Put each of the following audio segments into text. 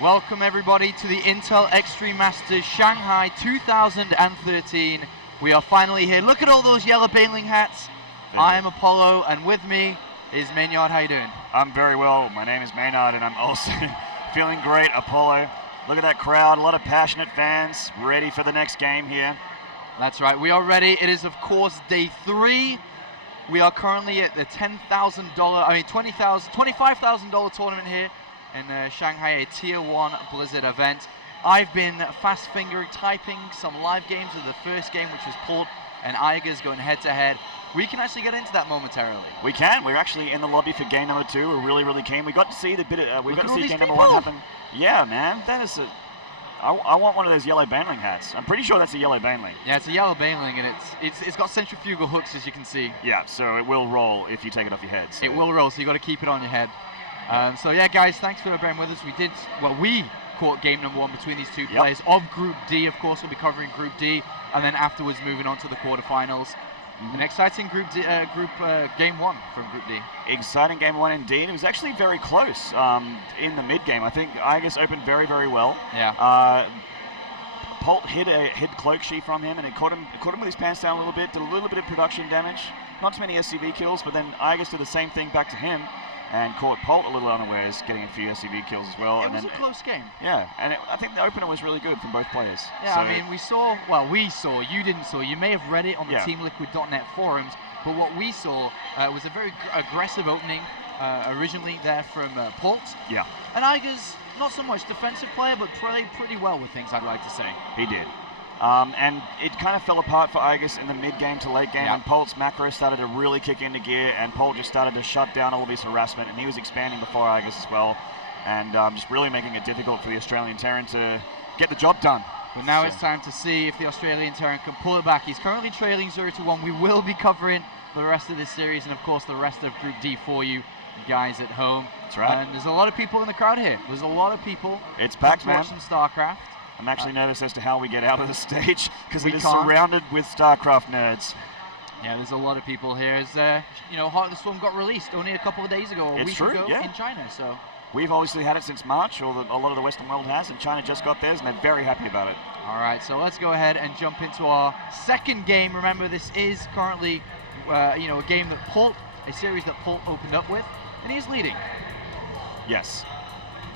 Welcome everybody to the Intel Extreme Masters Shanghai 2013. We are finally here. Look at all those yellow bailing hats. I am Apollo, and with me is Maynard. How you doing? I'm very well. My name is Maynard, and I'm also feeling great, Apollo. Look at that crowd, a lot of passionate fans ready for the next game here. That's right, we are ready. It is, of course, day 3. We are currently at the $25,000 tournament here in Shanghai, a Tier 1 Blizzard event. I've been fast fingering, typing some live games of the first game, which was Polt and iaguz going head to head. We can actually get into that momentarily. We can. We're actually in the lobby for game number 2. We're really keen. We got to see the bit. We got to see game number 1 happen. Yeah, man. That is a. I want one of those yellow baneling hats. I'm pretty sure that's a yellow baneling. Yeah, it's a yellow baneling, and it's got centrifugal hooks, as you can see. Yeah, so it will roll if you take it off your head. So. It will roll, so you got to keep it on your head. So yeah, guys, thanks for bearing with us. We caught game number 1 between these two players of Group D. Of course, we'll be covering Group D, and then afterwards moving on to the quarterfinals. An exciting game 1 from Group D. Exciting game 1 indeed. It was actually very close in the mid game. I think iaguz opened very well. Yeah. Polt hid Cloak Sheath from him, and it caught him with his pants down a little bit. Did a little bit of production damage. Not too many SCV kills, but then iaguz did the same thing back to him, and caught Polt a little unawares, getting a few SCV kills as well. It was a close game. Yeah, and I think the opener was really good from both players. Yeah, so, I mean, we saw, you didn't saw, you may have read it on the TeamLiquid.net forums, but what we saw was a very aggressive opening originally there from Polt. Yeah. And iaguz, not so much defensive player, but played pretty well with things, I'd like to say. He did. And it kind of fell apart for iaguz in the mid-game to late game, and Polt's macro started to really kick into gear, and Polt just started to shut down all of his harassment, and he was expanding before iaguz as well, and just really making it difficult for the Australian Terran to get the job done. Well, now it's time to see if the Australian Terran can pull it back. He's currently trailing 0-1. We will be covering the rest of this series, and of course the rest of Group D for you guys at home. That's right. And there's a lot of people in the crowd here. There's a lot of people. It's packed, man. Watch some StarCraft. I'm actually nervous as to how we get out of the stage because it is surrounded with StarCraft nerds. Yeah, there's a lot of people here. As Heart of the Storm got released only a couple of days ago, a week ago in China. So we've obviously had it since March, or a lot of the Western world has, and China just got theirs, and they're very happy about it. All right, so let's go ahead and jump into our second game. Remember, this is currently, a game that a series that Polt opened up with, and he's leading. Yes.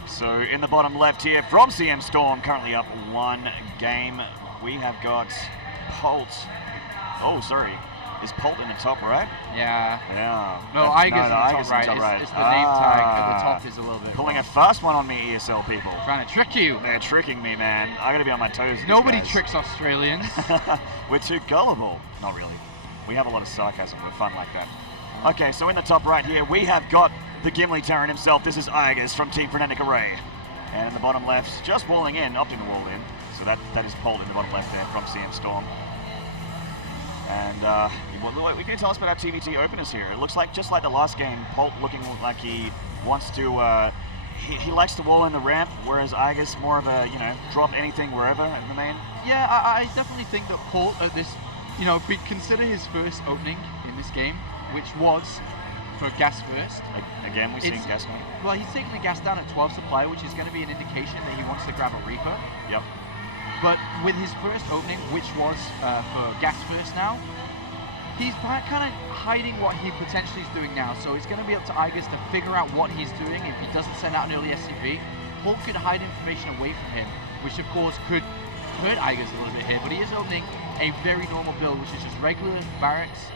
So in the bottom left here from CM Storm, currently up 1 game. We have got Polt. Oh, sorry. Is Polt in the top right? Yeah. Yeah. No, iaguz in the top right. It's the name tag at the top is a little bit. Pulling a fast one on me, ESL people. Trying to trick you. They're tricking me, man. I gotta be on my toes. Nobody tricks Australians. We're too gullible. Not really. We have a lot of sarcasm. We're fun like that. Okay, so in the top right here, we have got the Gimli Terran himself. This is iaguz from Team Frenetic Array. And in the bottom left, just walling in, opting to wall in. So that is Polt in the bottom left there from CM Storm. And what can you tell us about our TVT openers here? It looks like, just like the last game, Polt looking like he wants to, he likes to wall in the ramp, whereas iaguz more of a, drop anything wherever in the main. Yeah, I definitely think that Polt at this, if we consider his first opening in this game, which was for gas first. Again, we've seen gas now. Well, he's taking the gas down at 12 supply, which is going to be an indication that he wants to grab a Reaper. Yep. But with his first opening, which was for gas first now, he's kind of hiding what he potentially is doing now. So it's going to be up to iaguz to figure out what he's doing. If he doesn't send out an early SCV, Polt could hide information away from him, which of course could hurt iaguz a little bit here. But he is opening a very normal build, which is just regular barracks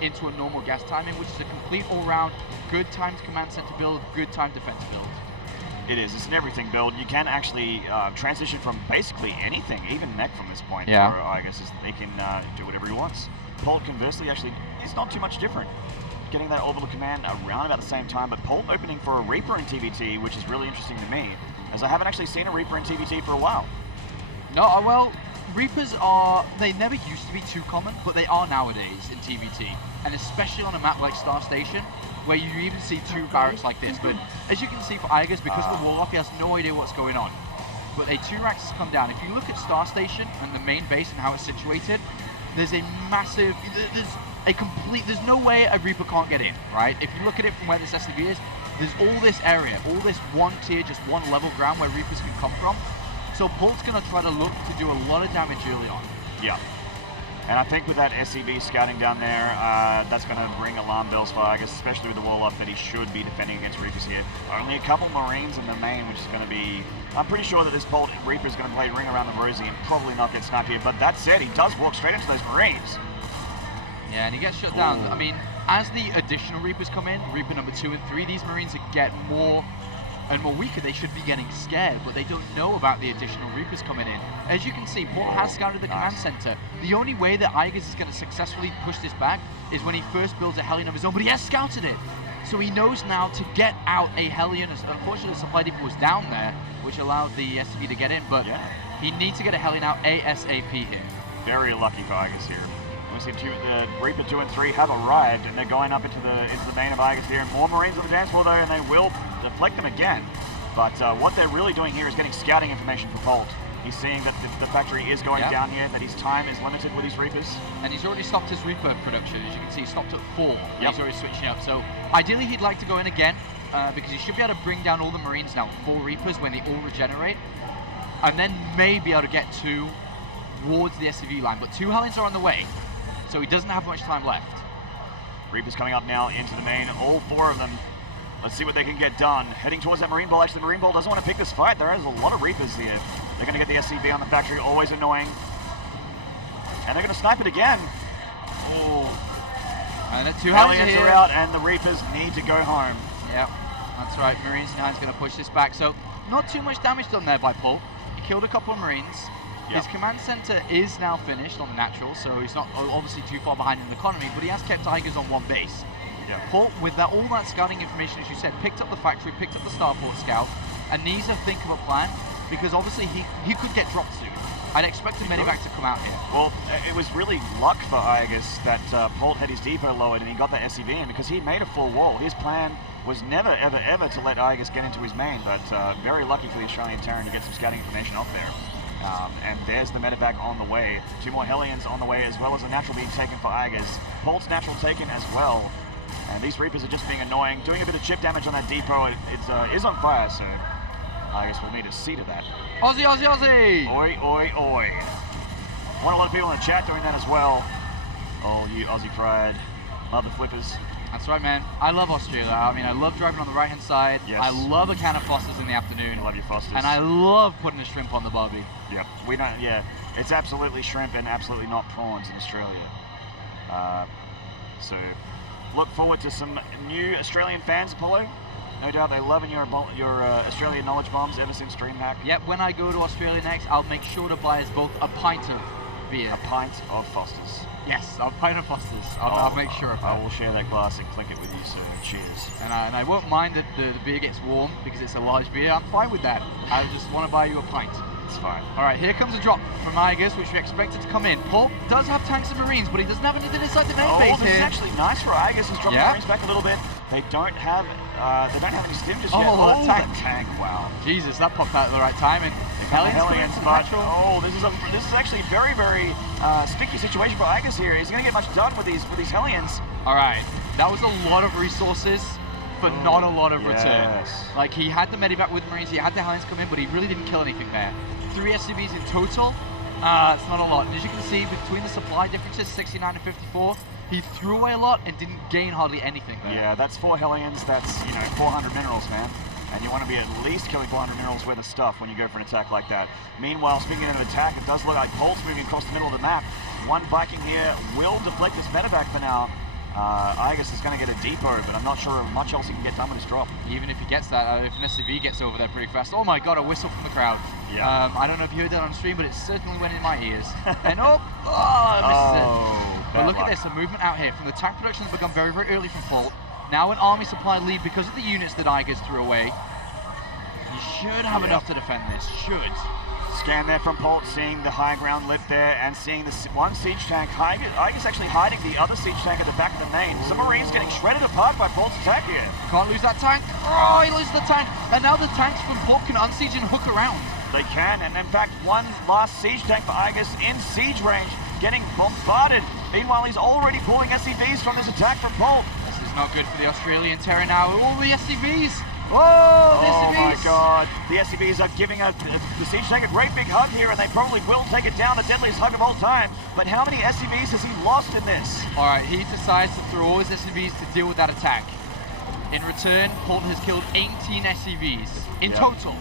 into a normal gas timing, which is a complete all-round good timed command center build, good timed defense build. It is. It's an everything build. You can actually transition from basically anything, even mech from this point. Yeah. Or iaguz, he can do whatever he wants. Polt, conversely, actually, is not too much different. Getting that orbital command around about the same time, but Polt opening for a Reaper in TVT, which is really interesting to me, as I haven't actually seen a Reaper in TVT for a while. No, well, Reapers they never used to be too common, but they are nowadays in TVT. And especially on a map like Star Station, where you even see 2 barracks like this. But as you can see for iaguz, because of the wall off, he has no idea what's going on. But a 2 racks has come down. If you look at Star Station and the main base and how it's situated, there's a massive, there's there's no way a Reaper can't get in, right? If you look at it from where this SCV is, there's all this area, all this one tier, just one level ground where Reapers can come from. So Polt's going to try to look to do a lot of damage early on. Yeah. And I think with that SCV scouting down there, that's going to ring alarm bells for iaguz, especially with the wall up that he should be defending against Reapers here. Only a couple Marines in the main, which is going to be... I'm pretty sure that this Polt Reaper is going to play ring around the rosy and probably not get sniped here. But that said, he does walk straight into those Marines. Yeah, and he gets shut down. I mean, as the additional Reapers come in, Reaper number 2 and 3, these Marines get more and more weaker. They should be getting scared, but they don't know about the additional Reapers coming in. As you can see, Polt has scouted the command center. The only way that iaguz is going to successfully push this back is when he first builds a Hellion of his own, but he has scouted it. So he knows now to get out a Hellion. Unfortunately, the supply depot was down there, which allowed the SCV to get in, but he needs to get a Hellion out ASAP here. Very lucky for iaguz here. We see Reaper 2 and 3 have arrived, and they're going up into the main of iaguz here. More Marines on the dance floor though, and they will deflect them again. But what they're really doing here is getting scouting information for Polt. He's seeing that the factory is going down here, that his time is limited with his Reapers. And he's already stopped his Reaper production. As you can see, he stopped at 4. He's already switching up. So ideally, he'd like to go in again, because he should be able to bring down all the Marines now, 4 Reapers when they all regenerate, and then maybe able to get 2 towards the SCV line. But 2 Hellions are on the way, so he doesn't have much time left. Reapers coming up now into the main, all 4 of them. Let's see what they can get done. Heading towards that Marine Ball. Actually, the Marine Ball doesn't want to pick this fight. There is a lot of Reapers here. They're going to get the SCV on the factory, always annoying. And they're going to snipe it again. Oh. And the 2 Hellions are out, and the Reapers need to go home. Yep, that's right. Marines 9's going to push this back. So, not too much damage done there by Polt. He killed a couple of Marines. His command center is now finished on the natural, so he's not obviously too far behind in the economy, but he has kept iaguz on 1 base. Polt, with all that scouting information, as you said, picked up the factory, picked up the starport scout, and needs to think of a plan, because obviously he could get dropped soon. I'd expect a medevac to come out here. Well, it was really luck for iaguz that Polt had his depot lowered and he got that SCV in, because he made a full wall. His plan was never, ever, ever to let iaguz get into his main, but very lucky for the Australian Terran to get some scouting information off there. And there's the medevac on the way. 2 more Hellions on the way, as well as a natural being taken for iaguz. Polt's natural taken as well. And these Reapers are just being annoying, doing a bit of chip damage on that depot. It is on fire, so I guess we'll need a see to that. Aussie, Aussie, Aussie! Oi, oi, oi. Want a lot of people in the chat doing that as well. Oh, you Aussie pride. Love the flippers. That's right, man. I love Australia. I mean, I love driving on the right-hand side. Yes. I love a can of Fosters in the afternoon. I love your Fosters. And I love putting a shrimp on the barbie. Yep. We don't, it's absolutely shrimp and absolutely not prawns in Australia. So, look forward to some new Australian fans, Apollo. No doubt they're loving your Australian knowledge bombs ever since DreamHack. Yep, when I go to Australia next, I'll make sure to buy us both a pint of beer. A pint of Fosters. Yes, a pint of Fosters. I'll make sure of that. I will share that glass and clink it with you, so cheers. And I won't mind that the beer gets warm because it's a large beer. I'm fine with that. I just want to buy you a pint. It's fine. All right, here comes a drop from iaguz, which we expected to come in. Polt does have tanks and Marines, but he doesn't have anything inside the main base this is actually nice for iaguz. He's dropping the Marines back a little bit. They don't have any stim just yet. Oh, that tank! Wow. Jesus, that popped out at the right time. And Hellions, but this is actually a very, very sticky situation for iaguz here. He's going to get much done with these Hellions. All right, that was a lot of resources for not a lot of return. Like, he had the medevac with Marines, he had the Hellions come in, but he really didn't kill anything there. 3 SCVs in total. It's not a lot. And as you can see, between the supply differences, 69 and 54, he threw away a lot and didn't gain hardly anything there. Yeah, that's 4 Hellions. That's 400 minerals, man. And you want to be at least killing 400 minerals worth of stuff when you go for an attack like that. Meanwhile, speaking of an attack, it does look like Polt's moving across the middle of the map. 1 Viking here will deflect this medevac for now. iaguz is going to get a depot, but I'm not sure much else he can get done with his drop. Even if he gets that, if an SCV gets over there pretty fast. Oh my god, a whistle from the crowd. Yeah. I don't know if you heard that on stream, but it certainly went in my ears. And misses it. But look at this, the movement out here. From the tank production has begun very, very early from Polt. Now an army supply lead because of the units that iaguz threw away. You should have enough to defend this. Should. Scan there from Polt, seeing the high ground lit there and seeing the one siege tank. iaguz actually hiding the other siege tank at the back of the main. Some Marines getting shredded apart by Polt's attack here. Can't lose that tank. Oh, he loses the tank. And now the tanks from Polt can unsiege and hook around. They can, and in fact, one last siege tank for iaguz in siege range, getting bombarded. Meanwhile, he's already pulling SCVs from this attack from Polt. This is not good for the Australian Terror now. All the SCVs. Oh, the SCVs. My God. The SCVs are giving the siege tank a great big hug here, and they probably will take it down, the deadliest hug of all time. But how many SCVs has he lost in this? All right, he decides to throw all his SCVs to deal with that attack. In return, Polt has killed 18 SCVs in total.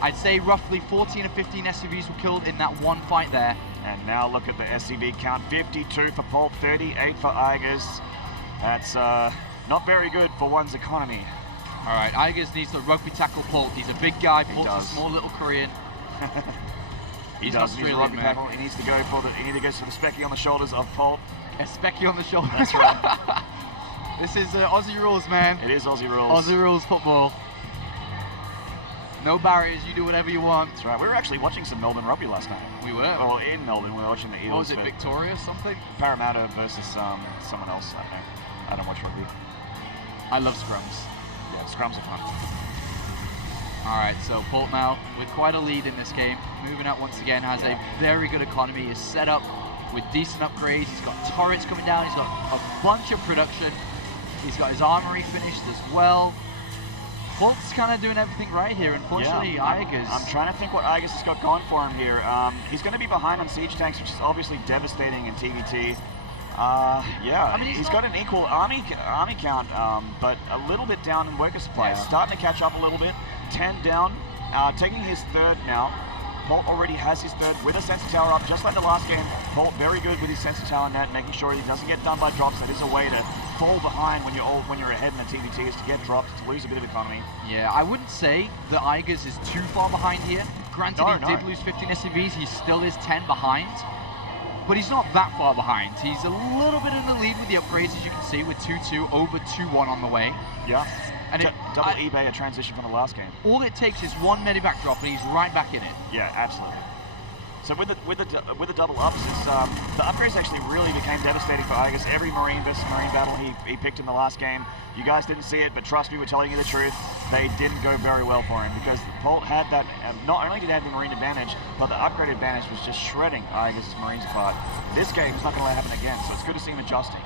I'd say roughly 14 or 15 SCVs were killed in that one fight there. And now look at the SCV count, 52 for Polt, 38 for iaguz. That's not very good for one's economy. All right, iaguz needs to rugby tackle Polt. He's a big guy. Polt's a small little Korean. He does. He needs to rugby tackle. He needs to go for the. He needs to go for the specky on the shoulders of Polt. A specky on the shoulder. That's right. This is Aussie rules, man. It is Aussie rules. Aussie rules football. No barriers. You do whatever you want. That's right. We were actually watching some Melbourne rugby last night. We were. Well, in Melbourne, we were watching the Eels. What was it, Victoria or something? Parramatta versus someone else. I don't know. I don't watch rugby. I love scrums. Yeah, scrums are fun. All right, so Polt now with quite a lead in this game, moving up once again, has a very good economy, is set up with decent upgrades. He's got turrets coming down, he's got a bunch of production, he's got his armory finished as well. Polt's kind of doing everything right here. Unfortunately, iaguz. I'm trying to think what iaguz has got going for him here. He's going to be behind on siege tanks, which is obviously devastating in TVT. I mean, he's got an equal army count, but a little bit down in worker supply. Starting to catch up a little bit. 10 down, taking his third now. Polt already has his third with a sensor tower up, just like the last game. Polt very good with his sensor tower net, making sure he doesn't get done by drops. That is a way to fall behind when you're ahead in the TVT, is to get dropped, to lose a bit of economy. Yeah, I wouldn't say that iaguz is too far behind here. Granted, he did lose 15 SCVs, he still is 10 behind. But he's not that far behind. He's a little bit in the lead with the upgrades, as you can see, with 2-2 over 2-1 on the way. Yeah. And double eBay a transition from the last game. All it takes is one medivac drop, and he's right back in it. Yeah, absolutely. So with the double ups, it's, the upgrades actually really became devastating for iaguz. Every Marine versus Marine battle he picked in the last game. You guys didn't see it, but trust me, we're telling you the truth. They didn't go very well for him because Polt had that. Not only did he have the Marine advantage, but the upgrade advantage was just shredding iaguz's Marines apart. This game is not going to happen again, so it's good to see him adjusting.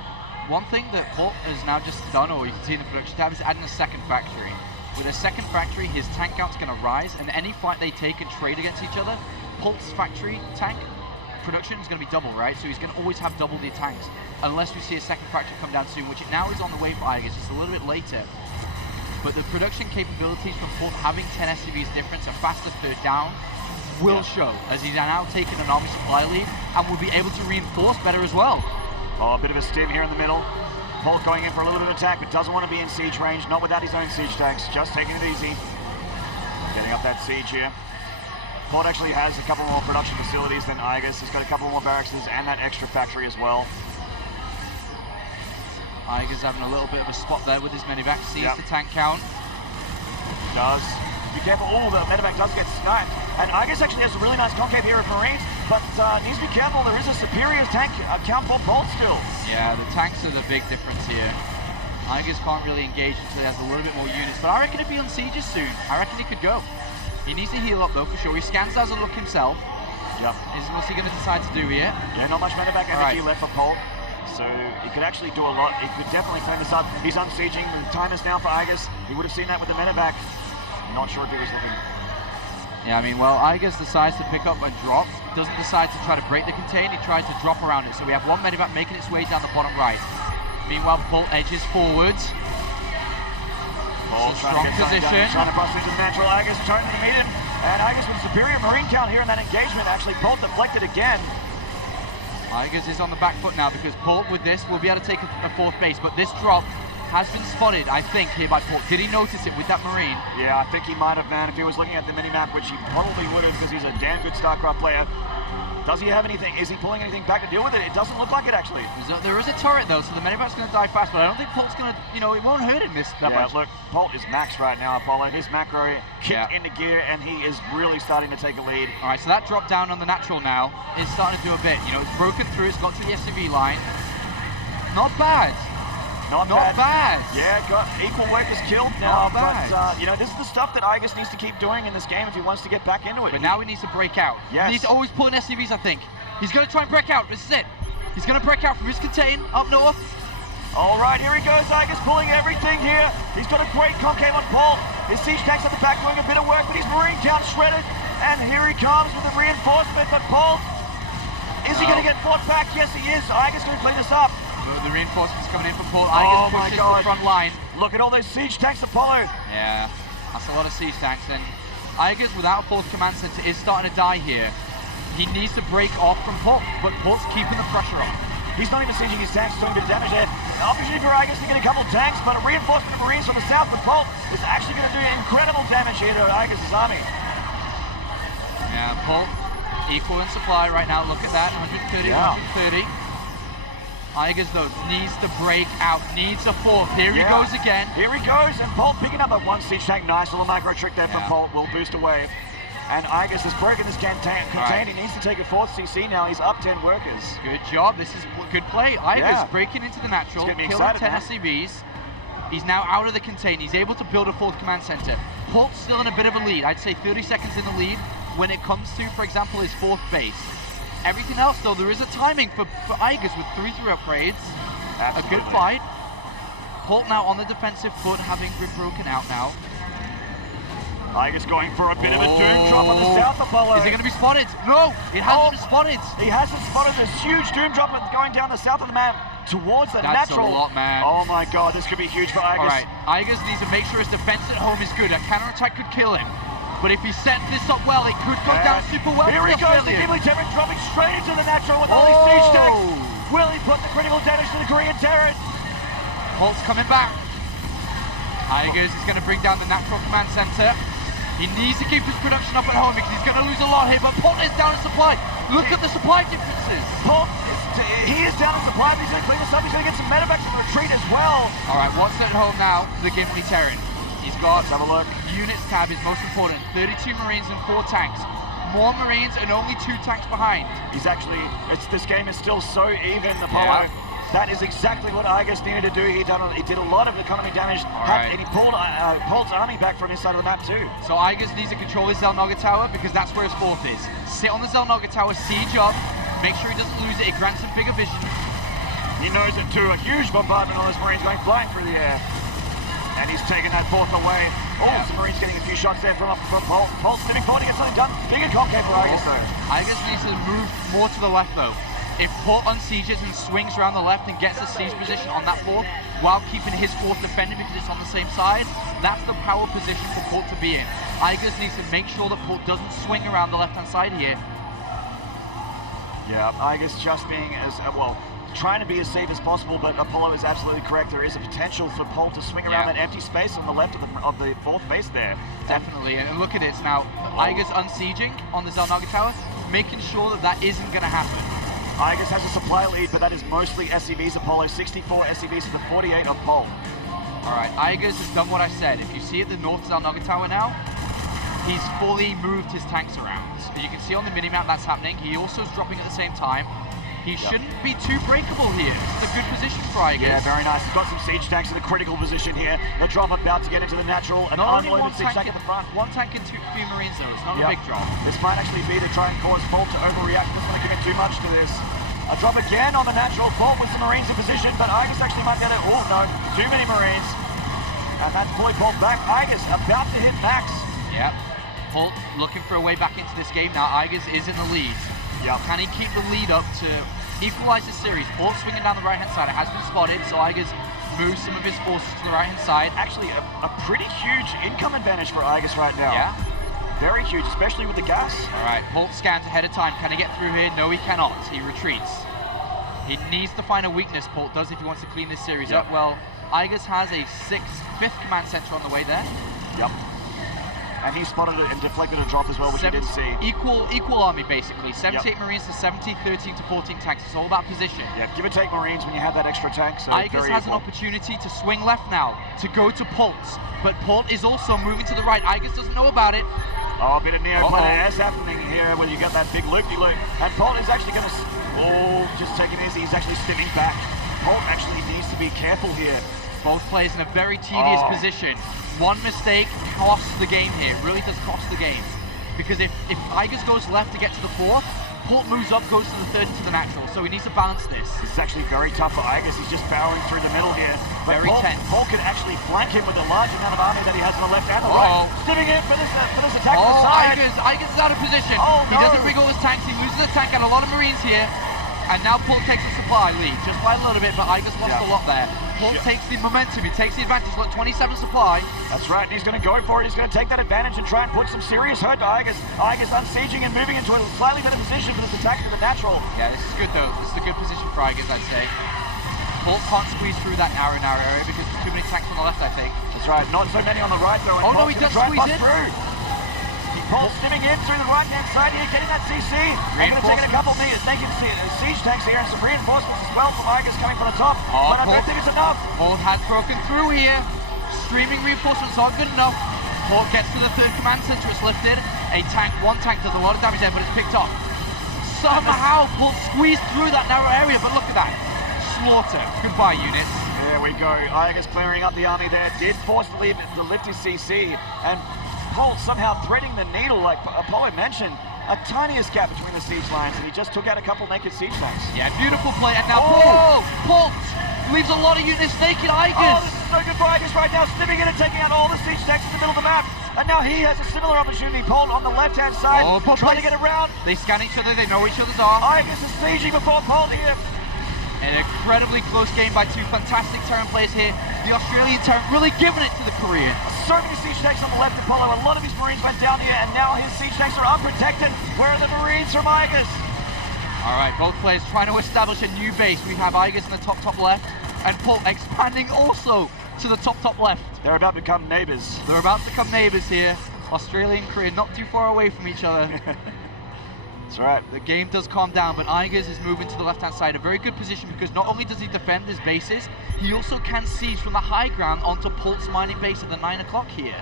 One thing that Polt has now just done, or you can see in the production tab, is adding a second factory. With a second factory, his tank count's going to rise, and any fight they take and trade against each other, Polt's factory tank production is going to be double, right? So he's going to always have double the tanks, unless we see a second factory come down soon, which it now is on the way for iaguz, just a little bit later. But the production capabilities from Polt having 10 SCVs difference, a faster third down, will show, as he's now taken an army supply lead, and will be able to reinforce better as well. Oh, a bit of a stim here in the middle. Polt going in for a little bit of attack, but doesn't want to be in siege range, not without his own siege tanks, just taking it easy. Getting up that siege here. Polt actually has a couple more production facilities than iaguz. He's got a couple more barracks and that extra factory as well. iaguz having a little bit of a spot there with his medivac, sees the tank count. Does. Be careful. Oh, the medivac does get sniped. And iaguz actually has a really nice concave here of Marines, but needs to be careful. There is a superior tank count for Polt still. Yeah, the tanks are the big difference here. iaguz can't really engage until he has a little bit more units, but I reckon if he unsieges soon, I reckon he could go. He needs to heal up though, for sure. He scans as a look himself. Yep. What's he going to decide to do here? Yeah, not much medivac energy left for Polt. So he could actually do a lot. He could definitely clean this up. He's unsieging. The time is now for iaguz. He would have seen that with the medivac. I'm not sure if he was looking. Yeah, I mean, well, iaguz decides to pick up and drop. Doesn't decide to try to break the contain. He tries to drop around it. So we have one medivac making its way down the bottom right. Meanwhile, Polt edges forwards. Strong position. Trying to bust into the natural. iaguz trying to meet him. And iaguz with superior Marine count here in that engagement. Actually, Polt deflected again. iaguz is on the back foot now because Polt with this will be able to take a fourth base. But this drop has been spotted, I think, here by Polt. Did he notice it with that Marine? Yeah, I think he might have, man. If he was looking at the mini-map, which he probably would have because he's a damn good StarCraft player. Does he have anything? Is he pulling anything back to deal with it? It doesn't look like it, actually. There is a turret, though, so the medevac's going to die fast, but I don't think Polt's going to, you know, it won't hurt him that much. Look, Polt is maxed right now, Apollo. His macro kicked into gear, and he is really starting to take a lead. All right, so that drop down on the natural now is starting to do a bit. You know, it's broken through, it's got to the SUV line. Not bad. Not bad. Yeah, got equal workers killed now. Not bad. But, you know, this is the stuff that iaguz needs to keep doing in this game if he wants to get back into it. But now he needs to break out. Yes. He needs to always pull in SUVs, I think. He's going to try and break out. This is it. He's going to break out from his contain up north. All right, here he goes. iaguz pulling everything here. He's got a great concave on Polt. His siege tanks at the back doing a bit of work, but his marine count shredded. And here he comes with the reinforcement. But Polt, is he going to get fought back? Yes, he is. iaguz going to clean this up. The reinforcements coming in from Polt. Oh iaguz my pushes God. the front line. Look at all those siege tanks, Apollo. Yeah, that's a lot of siege tanks. And iaguz, without a fourth command center, is starting to die here. He needs to break off from Polt, but Polt's keeping the pressure on. He's not even sieging his tanks, doing a bit of damage there. An opportunity for iaguz to get a couple of tanks, but a reinforcement of Marines from the south with Polt is actually going to do incredible damage here to iaguz's army. Yeah, Polt equal in supply right now. Look at that, 130, 130. iaguz, though, needs to break out, needs a fourth. Here he goes again. Here he goes, and Polt picking up a one siege tank. Nice little micro trick there from Polt. Will boost away. And iaguz has broken this contain. Right. He needs to take a fourth CC now. He's up 10 workers. Good job. This is good play. iaguz breaking into the natural, killing 10 SCVs. He's now out of the contain. He's able to build a fourth command center. Polt's still in a bit of a lead. I'd say 30 seconds in the lead when it comes to, for example, his fourth base. Everything else, though, there is a timing for iaguz with 3-3 upgrades. Absolutely. A good fight. Polt now on the defensive foot, having been broken out now. iaguz going for a bit of a doom drop on the south, Apollo. Is he going to be spotted? No, it hasn't been spotted. He hasn't spotted this huge doom drop going down the south of the map towards the natural. That's a lot, man. Oh my God, this could be huge for iaguz. All right, iaguz needs to make sure his defense at home is good. A counterattack could kill him. But if he sets this up well, it could go down super well. Here he goes, the Gimli Terran dropping straight into the natural with all these siege tanks. Will he put the critical damage to the Korean Terran? Polt's coming back. iaguz is going to bring down the natural command center. He needs to keep his production up at home because he's going to lose a lot here, but Polt is down in supply. Look at the supply differences. Polt, he is down in supply, but he's going to clean this up. He's going to get some medevacs and retreat as well. All right, what's at home now? The Gimli Terran. He's got, let's have a look. Units tab is most important. 32 Marines and 4 tanks. More Marines and only 2 tanks behind. He's actually, this game is still so even, Apollo. Yeah. That is exactly what iaguz needed to do. He did a lot of economy damage, and he pulled Polt's army back from his side of the map too. So iaguz needs to control his Zelnaga tower because that's where his fourth is. Sit on the Zelnaga tower, siege up, make sure he doesn't lose it. It grants him bigger vision. He knows it too. A huge bombardment on those Marines going flying through the air. And he's taking that fourth away. Oh, some Marines getting a few shots there from Polt. Polt sitting forward to get something done. Bigger concave for iaguz though. iaguz needs to move more to the left though. If Polt unsieges and swings around the left and gets a siege position on that fourth while keeping his fourth defended because it's on the same side, that's the power position for Polt to be in. iaguz needs to make sure that Polt doesn't swing around the left-hand side here. Yeah, iaguz just being as, well, trying to be as safe as possible, but Apollo is absolutely correct. There is a potential for Polt to swing around that empty space on the left of the fourth base there. Definitely, and look at it now. iaguz unsieging on the Zelnaga tower, making sure that that isn't going to happen. iaguz has a supply lead, but that is mostly SCVs, Apollo. 64 SCVs to the 48 of Polt. All right, iaguz has done what I said. If you see at the north Zelnaga tower now, he's fully moved his tanks around. You can see on the minimap that's happening. He also is dropping at the same time. He shouldn't be too breakable here. It's a good position for iaguz. Yeah, very nice. He's got some siege tanks in a critical position here. The drop about to get into the natural. An unloaded siege tank at the front. One tank and 2 Marines though. It's not a big drop. This might actually be to try and cause Polt to overreact. Doesn't want to give him too much to this. A drop again on the natural. Polt with some Marines in position, but iaguz actually might get it. Oh no, too many Marines. And that's pulling Polt back. iaguz about to hit max. Yep. Polt looking for a way back into this game now. iaguz is in the lead. Yep. Can he keep the lead up to equalize the series? Polt swinging down the right-hand side. It has been spotted, so iaguz moves some of his forces to the right-hand side. Actually, a pretty huge income advantage for iaguz right now. Yeah. Very huge, especially with the gas. All right, Polt scans ahead of time. Can he get through here? No, he cannot. He retreats. He needs to find a weakness, Polt does, if he wants to clean this series up. Well, iaguz has a 5th command center on the way there. Yep. And he spotted it and deflected a drop as well, which he did see. Equal army, basically. 78 Marines to 70, 13 to 14 tanks. It's all about position. Yeah, give or take Marines when you have that extra tank. So iaguz has an opportunity to swing left now, to go to Polt. But Polt is also moving to the right. iaguz doesn't know about it. Oh, a bit of neo-play is happening here where you got that big loop-de-loop. And Polt is actually going to... Oh, just take it easy. He's actually stimming back. Polt actually needs to be careful here. Both players in a very tedious position. One mistake costs the game here. It really does cost the game. Because if iaguz goes left to get to the fourth, Polt moves up, goes to the third into the natural. So he needs to balance this. This is actually very tough for iaguz. He's just powering through the middle here. But Very tense. Polt can actually flank him with the large amount of army that he has on the left and the right. Stimming in for this attack to the side. iaguz is out of position. He doesn't bring all his tanks. He loses a tank and a lot of Marines here. And now Polt takes the supply lead, just by a little bit, but iaguz lost a lot there. Polt takes the momentum, he takes the advantage. Look, 27 supply. That's right, and he's going to go for it. He's going to take that advantage and try and put some serious hurt to iaguz. iaguz unsieging and moving into a slightly better position for this attack to the natural. Yeah, this is good though. This is a good position for iaguz, I'd say. Polt can't squeeze through that narrow area because there's too many tanks on the left, I think. That's right, not so many on the right though. Oh no, he does squeeze in. Polt stimming in through the right-hand side here, getting that CC. They're going to take it a couple meters, taking siege tanks here and some reinforcements as well from iaguz coming from the top. But I don't think it's enough. Polt has broken through here. Streaming reinforcements aren't good enough. Polt gets to the third command center, it's lifted. One tank does a lot of damage there, but it's picked up. Somehow Polt squeezed through that narrow area, but look at that. Slaughter. Goodbye, units. There we go. iaguz clearing up the army there. Did force the lift his CC, and Polt somehow threading the needle, like Apollo mentioned, a tiniest gap between the siege lines, and he just took out a couple naked siege tanks. Yeah, beautiful play, and now Polt leaves a lot of units naked. iaguz. Oh, this is so good for iaguz right now, stimming in and taking out all the siege tanks in the middle of the map. And now he has a similar opportunity. Polt on the left-hand side, trying to get around. They scan each other, they know each other's arm. iaguz is sieging before Polt here. An incredibly close game by two fantastic Terran players here. The Australian Terran really giving it to the Korean. So many siege tanks on the left of Apollo. A lot of his Marines went down here, and now his siege tanks are unprotected. Where are the Marines from iaguz? All right, both players trying to establish a new base. We have iaguz in the top left, and Polt expanding also to the top left. They're about to become neighbors. They're about to become neighbors here. Australia and Korea not too far away from each other. That's right. The game does calm down, but iaguz is moving to the left-hand side. A very good position because not only does he defend his bases, he also can siege from the high ground onto Polt's mining base at the 9 o'clock here.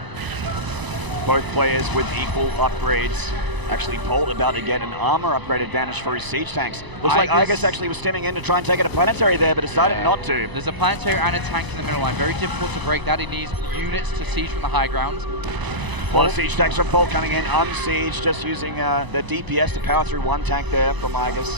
Both players with equal upgrades. Actually, Polt about to get an armor upgrade advantage for his siege tanks. Looks like iaguz actually was stimming in to try and take out a planetary there, but decided not to. There's a planetary and a tank in the middle line. Very difficult to break that. He needs units to siege from the high ground. A lot of siege tanks from Polt coming in, unsieged, just using the DPS to power through one tank there from iaguz.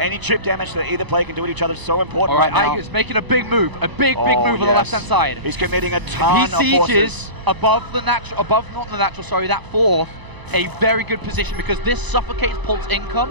Any chip damage that either player can do with each other is so important right now. iaguz making a big move, a big move on the left-hand side. He's committing a ton of forces. He sieges above not the natural, sorry, that fourth, a very good position because this suffocates Polt's income.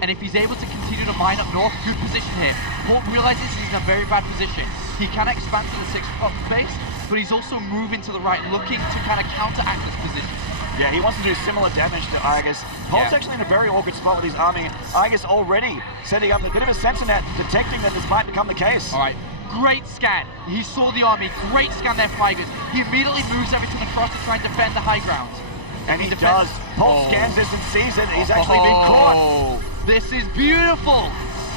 And if he's able to continue to mine up north, good position here. Polt realizes he's in a very bad position. He can expand to the 6 o'clock base, but he's also moving to the right, looking to kind of counteract this position. Yeah, he wants to do similar damage to iaguz. Polt's actually in a very awkward spot with his army. iaguz already setting up a bit of a sensor net, detecting that this might become the case. All right, great scan. He saw the army, great scan there from iaguz. He immediately moves everything across to try and defend the high ground. And he does. Polt scans this and sees it. He's actually been caught. This is beautiful.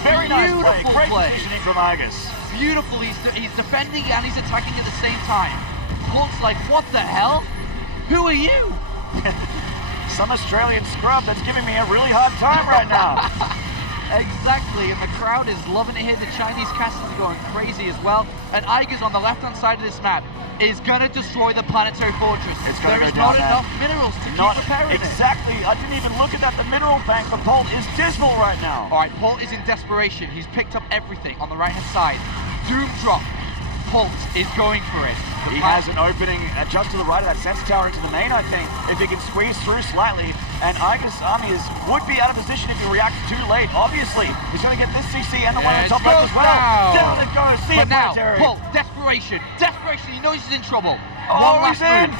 Very nice play. Great positioning from iaguz. Beautiful. He's defending and he's attacking at the same time. Polt's like, what the hell? Who are you? Some Australian scrub that's giving me a really hard time right now. Exactly, and the crowd is loving it here. The Chinese castles are going crazy as well. And iaguz on the left-hand side of this map is going to destroy the planetary fortress. There is not enough minerals to keep repairing it. Exactly. I didn't even look at that. The mineral bank for Polt is dismal right now. All right, Polt is in desperation. He's picked up everything on the right-hand side. Doom drop. Polt is going for it. He has an opening just to the right of that sensor tower into the main, I think, if he can squeeze through slightly. And iaguz army would be out of position if he reacts too late. Obviously, he's going to get this CC and the one on the top left as well. Down it goes. See but now, Polt, desperation. He knows he's in trouble. Oh, he's in.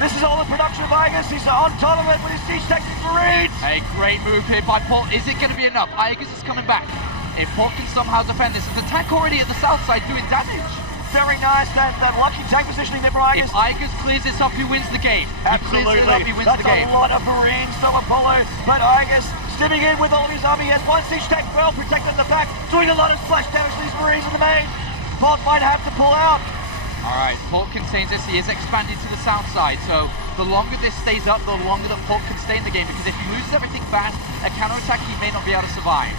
This is all the production of iaguz. He's on top of it with his siege tanks and Marines. A great move here by Polt. Is it going to be enough? iaguz is coming back. If Polt can somehow defend this, there's a tank already at the south side doing damage. Very nice, that lucky tank positioning there for If iaguz. iaguz clears this up, he wins the game. Absolutely. He clears it up, he wins That's the game. a lot of Marines still Apollo, but iaguz stepping in with all of his army. Yes, one siege tank well protected the back, doing a lot of splash damage to these Marines in the main. Polt might have to pull out. All right, Polt contains this. He is expanded to the south side, so the longer this stays up, the longer that Polt can stay in the game, because if he loses everything fast, a counterattack he may not be able to survive.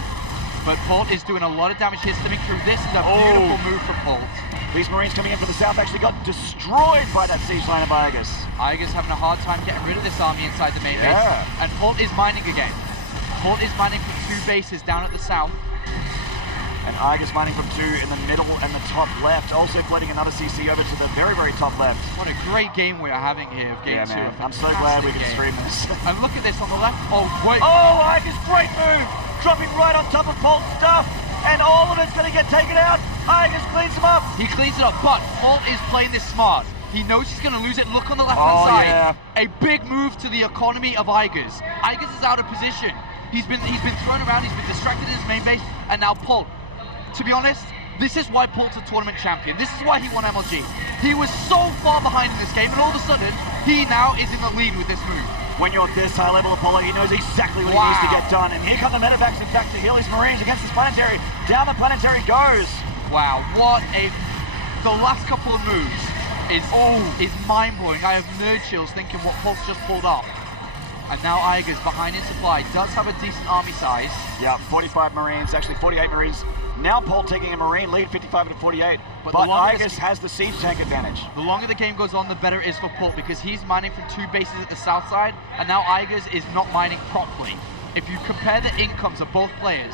But Polt is doing a lot of damage here, stemming through. This is a beautiful move from Polt. These Marines coming in from the south actually got destroyed by that siege line of iaguz. iaguz having a hard time getting rid of this army inside the main base. And Polt is mining again. Polt is mining from 2 bases down at the south. And iaguz mining from 2 in the middle and the top left, also flooding another CC over to the very, very top left. What a great game we are having here of game 2. Man. I'm so glad we can stream this. And look at this on the left. Oh, wait. Oh, iaguz, great move! Dropping right on top of Polt's stuff, and all of it's going to get taken out. iaguz cleans him up. He cleans it up, but Polt is playing this smart. He knows he's going to lose it. Look on the left-hand side. Yeah. A big move to the economy of iaguz. iaguz is out of position. He's been thrown around. He's been distracted in his main base, and now Polt. To be honest, this is why Polt's a tournament champion. This is why he won MLG. He was so far behind in this game, and all of a sudden, he now is in the lead with this move. When you're this high level, Apollo, he knows exactly what he needs to get done. And here come the medevacs, in fact, to heal his Marines against this planetary. Down the planetary goes. Wow, what a... The last couple of moves is mind-blowing. I have nerd chills thinking what Polt's just pulled off. And now iaguz, behind in supply, does have a decent army size. Yeah, 45 Marines, actually 48 Marines. Now Polt taking a Marine lead, 55 to 48. But iaguz has the siege tank advantage. The longer the game goes on, the better it is for Polt, because he's mining from 2 bases at the south side, and now iaguz is not mining properly. If you compare the incomes of both players,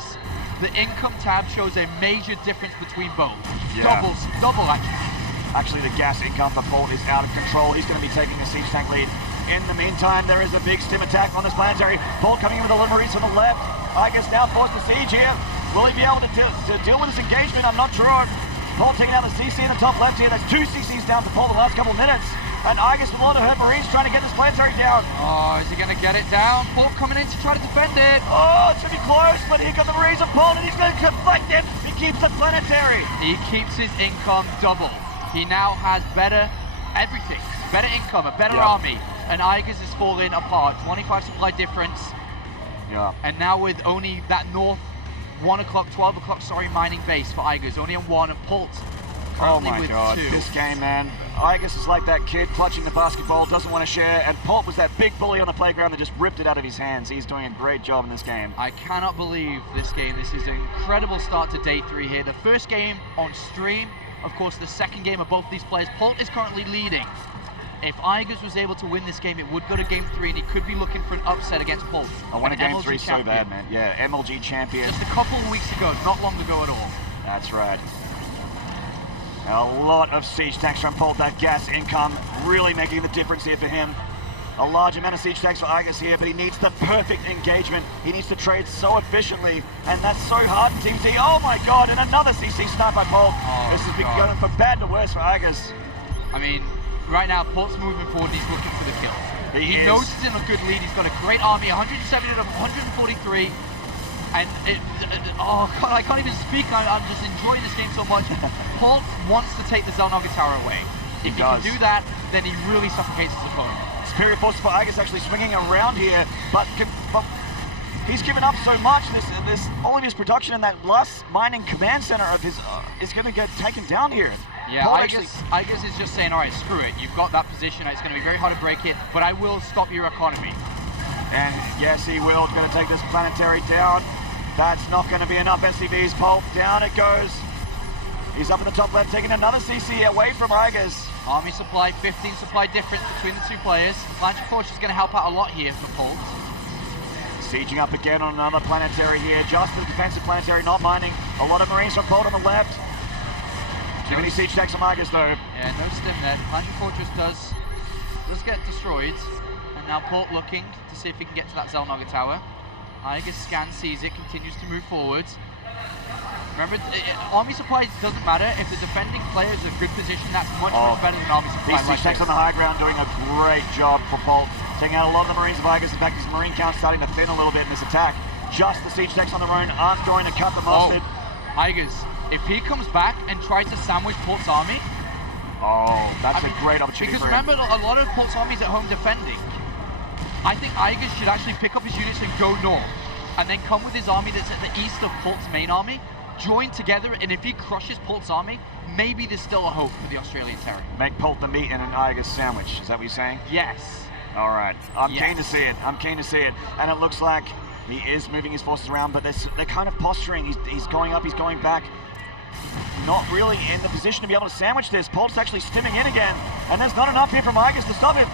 the income tab shows a major difference between both. Yeah. Double actually. Actually, the gas income for Polt is out of control. He's going to be taking the siege tank lead. In the meantime, there is a big stim attack on this planetary. Polt coming in with the Marines from the left. iaguz now forced to siege here. Will he be able to deal with this engagement? I'm not sure. Polt taking out the CC in the top left here. There's 2 CCs down to Polt the last couple of minutes. And iaguz with a lot of her Marines trying to get this planetary down. Oh, is he going to get it down? Polt coming in to try to defend it. Oh, it's going to be close, but here come the Marines of Polt, and he's going to deflect them. He keeps the planetary. He keeps his income double. He now has better everything. Better income, a better army. And iaguz is falling apart. 25 supply difference. Yeah. And now with only that north 12 o'clock, mining base for iaguz. Only on 1, and Polt currently with 2. This game, man. iaguz is like that kid clutching the basketball, doesn't want to share, and Polt was that big bully on the playground that just ripped it out of his hands. He's doing a great job in this game. I cannot believe this game. This is an incredible start to day 3 here. The first game on stream, of course the second game of both these players. Polt is currently leading. If iaguz was able to win this game, it would go to game 3, and he could be looking for an upset against Polt. I want a game 3 so bad, man. Yeah, MLG champion. Just a couple of weeks ago, not long ago at all. That's right. A lot of siege tanks from Polt. That gas income really making the difference here for him. A large amount of siege tanks for iaguz here, but he needs the perfect engagement. He needs to trade so efficiently, and that's so hard in Team T. Oh my God, and another CC snipe by Polt. This has been going from bad to worse for iaguz. I mean, right now, Polt's moving forward, he's looking for the kill. He knows he's in a good lead, he's got a great army, 170 to 143, and oh God, I can't even speak, I'm just enjoying this game so much. Polt wants to take the Zelnaga Tower away. If he can do that, then he really suffocates his opponent. Superior forces for iaguz actually swinging around here, but he's given up so much. All of his production in that last mining command center of his is going to get taken down here. Yeah, iaguz is just saying, all right, screw it. You've got that position. It's going to be very hard to break it, but I will stop your economy. And yes, he will. It's going to take this planetary down. That's not going to be enough SCVs. Polt, down it goes. He's up in the top left, taking another CC away from iaguz. Army supply, 15 supply difference between the 2 players. Planetary Force is going to help out a lot here for Polt. Sieging up again on another planetary here. Just the defensive planetary, not mining. A lot of Marines from Polt on the left. Too many siege tanks on iaguz though. Yeah, no stim there. Planetary Fortress does get destroyed. And now Polt looking to see if he can get to that Zelnaga Tower. iaguz scans, sees it, continues to move forwards. Remember, army supply doesn't matter. If the defending player is in a good position, that's much better than army supply. These siege tanks on the high ground doing a great job for Polt. Taking out a lot of the Marines of iaguz. In fact, his Marine count starting to thin a little bit in this attack. Just the siege tanks on their own aren't going to cut the mustard. iaguz If he comes back and tries to sandwich Polt's army, oh, that's a great opportunity because for him. remember, a lot of Polt's armies at home defending. I think iaguz should actually pick up his units and go north, and then come with his army that's at the east of Polt's main army, join together, and if he crushes Polt's army, maybe there's still a hope for the Australian Terran. Make Polt the meat in an iaguz sandwich. Is that what you're saying? Yes. All right. I'm Yes. keen to see it. I'm keen to see it. And it looks like he is moving his forces around, but they're kind of posturing. He's going up, he's going back. Not really in the position to be able to sandwich this. Polt's actually stimming in again, and there's not enough here from iaguz to stop him.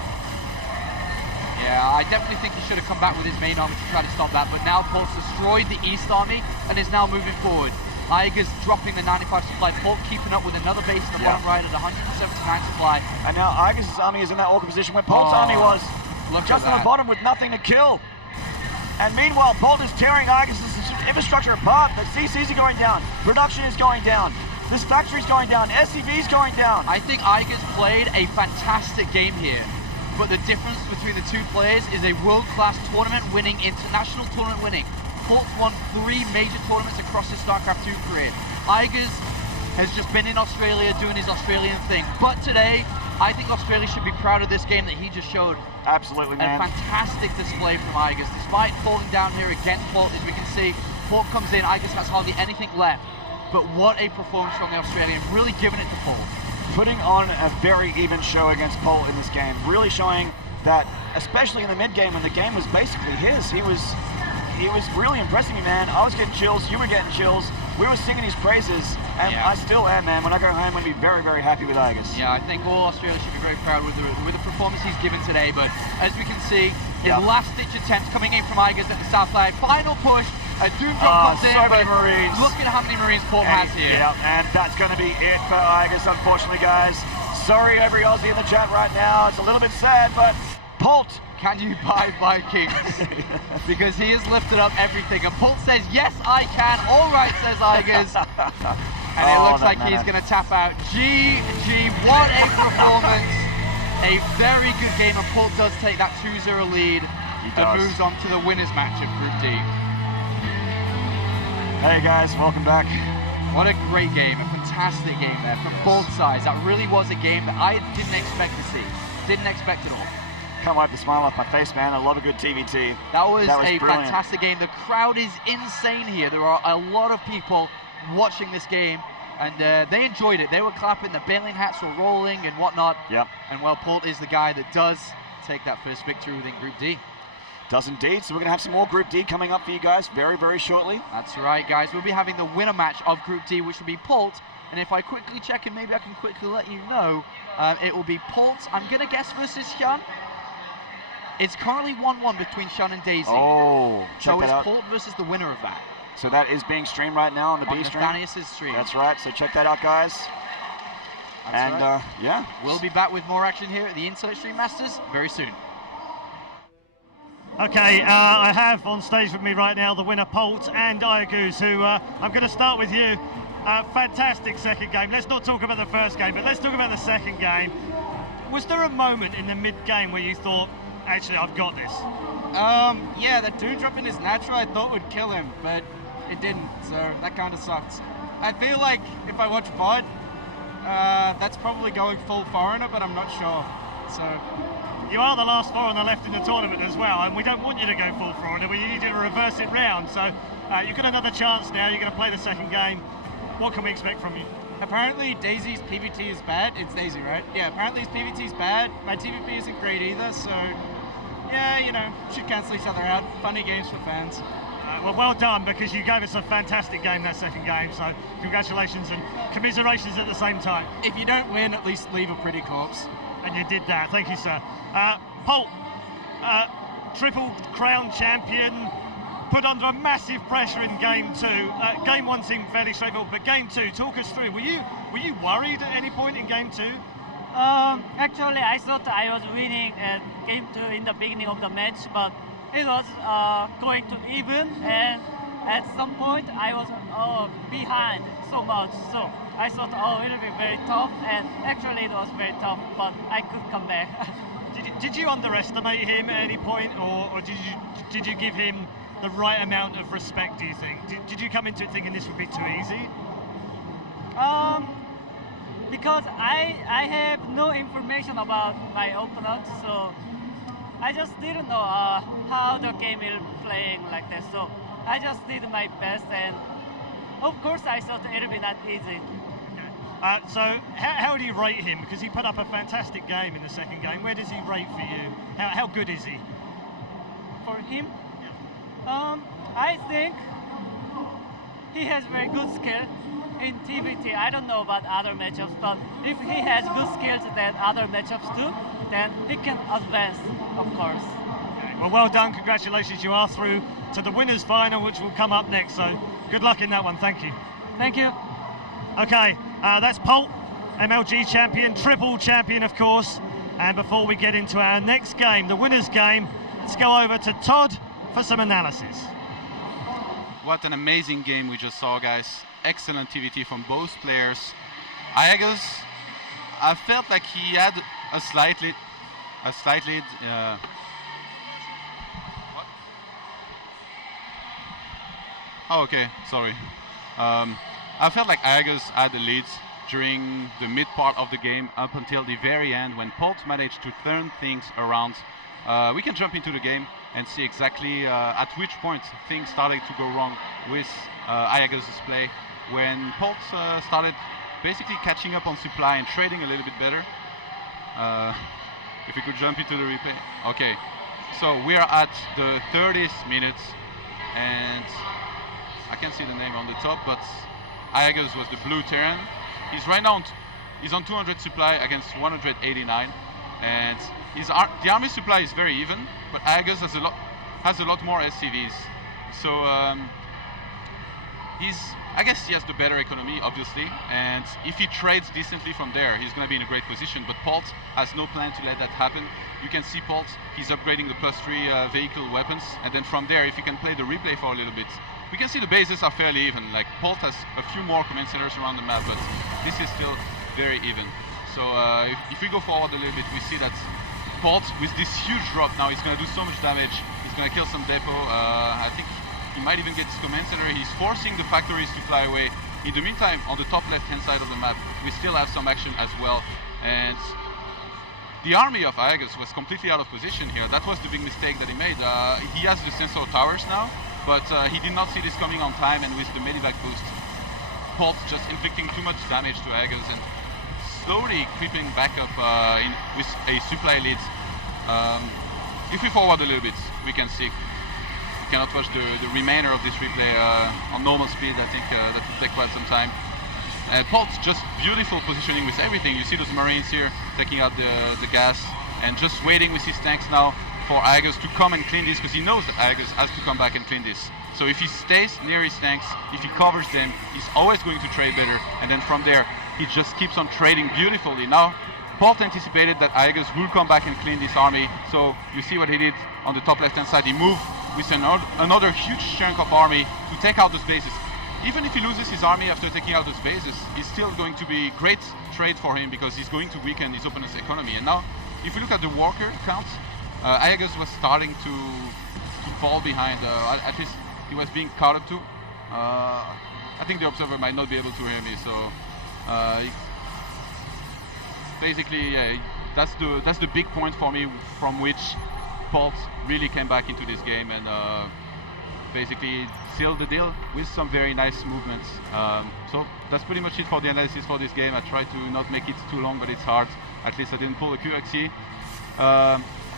Yeah, I definitely think he should have come back with his main army to try to stop that, but now Polt's destroyed the East army and is now moving forward. iaguz dropping the 95 supply, Polt keeping up with another base in the bottom right at 179 supply. And now iaguz's army is in that awkward position where Polt's army was. Look Just at on the that. bottom with nothing to kill. And meanwhile, Polt is tearing iaguz's infrastructure apart. The CCs are going down. Production is going down. This factory's going down. SCV's going down. I think iaguz played a fantastic game here, but the difference between the two players is a world-class tournament-winning, international tournament-winning. Polt won 3 major tournaments across his StarCraft 2 career. iaguz has just been in Australia doing his Australian thing, but today, I think Australia should be proud of this game that he just showed. Absolutely, man. A fantastic display from iaguz. Despite falling down here against Polt, as we can see, Polt comes in, iaguz has hardly anything left. But what a performance from the Australian, really giving it to Polt. Putting on a very even show against Polt in this game, really showing that, especially in the mid game when the game was basically his, he was really impressing me, man. I was getting chills, you were getting chills, we were singing his praises, and I still am, man. When I go home, I'm going to be very, very happy with iaguz. Yeah, I think all Australia should be very proud with the performance he's given today, but as we can see, his last-ditch attempts coming in from iaguz at the south side, final push, a Doom Drop comes in, so many Marines. Look at how many Marines Polt has here. Yeah, and that's going to be it for iaguz, unfortunately, guys. Sorry, every Aussie in the chat right now. It's a little bit sad, but Polt. Can you buy Vikings? Because he has lifted up everything, and Polt says, yes, I can. All right, says iaguz. And it looks like he's going to tap out. GG, what a performance. A very good game, and Polt does take that 2-0 lead and moves on to the winners match of Group D. Hey guys, welcome back. What a great game, a fantastic game there from both sides. That really was a game that I didn't expect to see. Didn't expect at all. Can't wipe the smile off my face, man. I love a good TVT. That was a brilliant. fantastic game. The crowd is insane here. There are a lot of people watching this game, and they enjoyed it. They were clapping, the bailing hats were rolling and whatnot. Yep. And well, Polt is the guy that does take that first victory within Group D. Does indeed. So we're going to have some more Group D coming up for you guys very, very shortly. That's right, guys. We'll be having the winner match of Group D, which will be Polt. And if I quickly check, and maybe I can quickly let you know, it will be Polt, I'm going to guess, versus Shan. It's currently 1-1 between Shan and Daisy. Oh, check that out. So it's Polt versus the winner of that. So that is being streamed right now on the B stream. Nathanius' stream. That's right. So check that out, guys. That's right. Yeah. We'll be back with more action here at the Insert Stream Masters very soon. Okay, I have on stage with me right now the winner Polt and iaguz, who I'm going to start with you. Fantastic second game. Let's not talk about the first game, but let's talk about the second game. Was there a moment in the mid-game where you thought, actually, I've got this? Yeah, the Doom Drop in his natural I thought would kill him, but it didn't, so that kind of sucks. I feel like if I watch VOD, that's probably going full foreigner, but I'm not sure, so... You are the last foreigner left in the tournament as well, and we don't want you to go full foreigner, we need you to reverse it round, so you've got another chance now, you're going to play the second game. What can we expect from you? Apparently Daisy's PvT is bad. It's Daisy, right? Yeah, apparently his PvT is bad. My TVP isn't great either, so yeah, you know, should cancel each other out. Funny games for fans. Well done, because you gave us a fantastic game that second game, so congratulations and commiserations at the same time. If you don't win, at least leave a pretty corpse. And you did that, thank you, sir. Polt, triple crown champion, put under a massive pressure in game two. Game one seemed fairly straightforward, but game two, talk us through. Were you worried at any point in game two? Actually, I thought I was winning at game two in the beginning of the match, but it was going to even, and at some point I was behind so much. So I thought, it will be very tough, and actually it was very tough, but I could come back. Did you underestimate him at any point, or did you give him the right amount of respect, do you think? Did you come into it thinking this would be too easy? Because I have no information about my opponent, so I just didn't know how the game is playing like that. So I just did my best, and of course I thought it'll be not easy. So how do you rate him? Because he put up a fantastic game in the second game. Where does he rate for you? How good is he? For him, I think he has very good skill in TVT. I don't know about other matchups, but if he has good skills than other matchups too, then he can advance, of course. Okay. Well done. Congratulations. You are through to the winners' final, which will come up next. So good luck in that one. Thank you. Thank you. Okay, that's Polt, MLG champion, triple champion, of course. And before we get into our next game, the winners' game, let's go over to Todd for some analysis. What an amazing game we just saw, guys. Excellent TVT from both players. iaguz, I felt like he had a slight lead. What? Oh, okay, sorry. I felt like iaguz had the lead during the mid part of the game up until the very end when Polt managed to turn things around. We can jump into the game and see exactly at which point things started to go wrong with iaguz's play when Polt started basically catching up on supply and trading a little bit better. If we could jump into the replay. Okay, so we are at the 30th minute and I can't see the name on the top, but iaguz was the blue Terran. He's right now he's on 200 supply against 189, and the army supply is very even, but iaguz has a lot more SCVs. So I guess he has the better economy, obviously, and if he trades decently from there, he's going to be in a great position. But Polt has no plan to let that happen. You can see Polt, he's upgrading the +3 vehicle weapons, and then from there, if he can play the replay for a little bit, we can see the bases are fairly even. Like Polt has a few more command centers around the map, but this is still very even. So if we go forward a little bit, we see that Polt, with this huge drop now, he's going to do so much damage. He's going to kill some depot. I think he might even get his command center. He's forcing the factories to fly away. In the meantime, on the top left-hand side of the map, we still have some action as well. And the army of iaguz was completely out of position here. That was the big mistake that he made. He has the sensor towers now, but he did not see this coming on time, and with the medevac boost, Polt just inflicting too much damage to iaguz and slowly creeping back up with a supply lead. If we forward a little bit, we can see. We cannot watch the remainder of this replay on normal speed. I think that will take quite some time. Polt just beautiful positioning with everything. You see those Marines here taking out the gas and just waiting with his tanks now for iaguz to come and clean this, because he knows that iaguz has to come back and clean this. So if he stays near his tanks, if he covers them, he's always going to trade better, and then from there he just keeps on trading beautifully. Now Polt anticipated that iaguz will come back and clean this army, so you see what he did on the top left hand side. He moved with another huge chunk of army to take out those bases. Even if he loses his army after taking out those bases, it's still going to be great trade for him, because he's going to weaken his opponent's economy. And now if we look at the worker count, iaguz was starting to fall behind. At least he was being caught up to. I think the observer might not be able to hear me, so basically, that's the big point for me from which Polt really came back into this game and basically sealed the deal with some very nice movements. So that's pretty much it for the analysis for this game. I tried to not make it too long, but it's hard. At least I didn't pull a QXE.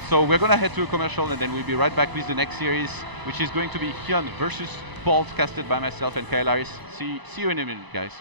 So we're gonna head to a commercial, and then we'll be right back with the next series, which is going to be Hyun versus Polt, casted by myself and Kailaris. See you in a minute, guys.